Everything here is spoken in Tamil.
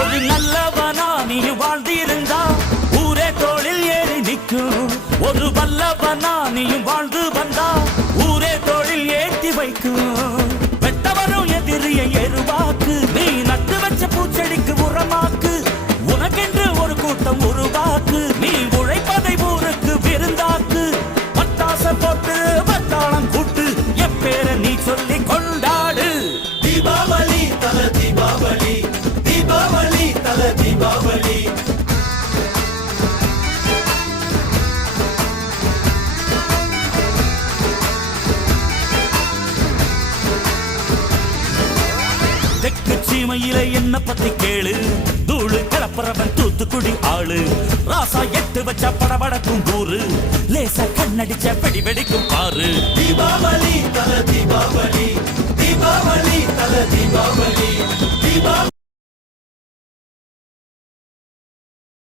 ஒரு நல்லவனா நீ வாழ்ந்திருந்தா ஊரே தோளில் ஏறி நிற்கும். ஒரு வல்லவனா நீயும் வாழ்ந்து வந்தா ஊரே தோளில் ஏற்றி வைக்கும். வெட்டவரும் எதிரியை எருவாக்கு, நீ நட்டு வச்ச பூச்செடிக்கு உரமாக்கு. உனக்கென்று ஒரு கூட்டம் உருவாக்கு, நீ உழைப்பதை ஊருக்கு விருந்தாக்கு. பட்டாச போட்டு பட்டாளம் கூட்டு, எப்பேர நீ சொல்லி கொண்டாடு. தீபாவளி தல தீபாவளி, தீபாவளி தல தீபாவளி. தெற்கு சீமையில என்ன பத்தி கேளு, தூளு கிளப்புறவன் தூத்துக்குடி ஆளு. ராசா எட்டு வச்ச படபடக்கும் கூறு, லேசா கண்ணடிச்ச வெடி வெடிக்கும் பாரு. தீபாவளி தல தீபாவளி, தீபாவளி தல தீபாவளி, தீபாவளி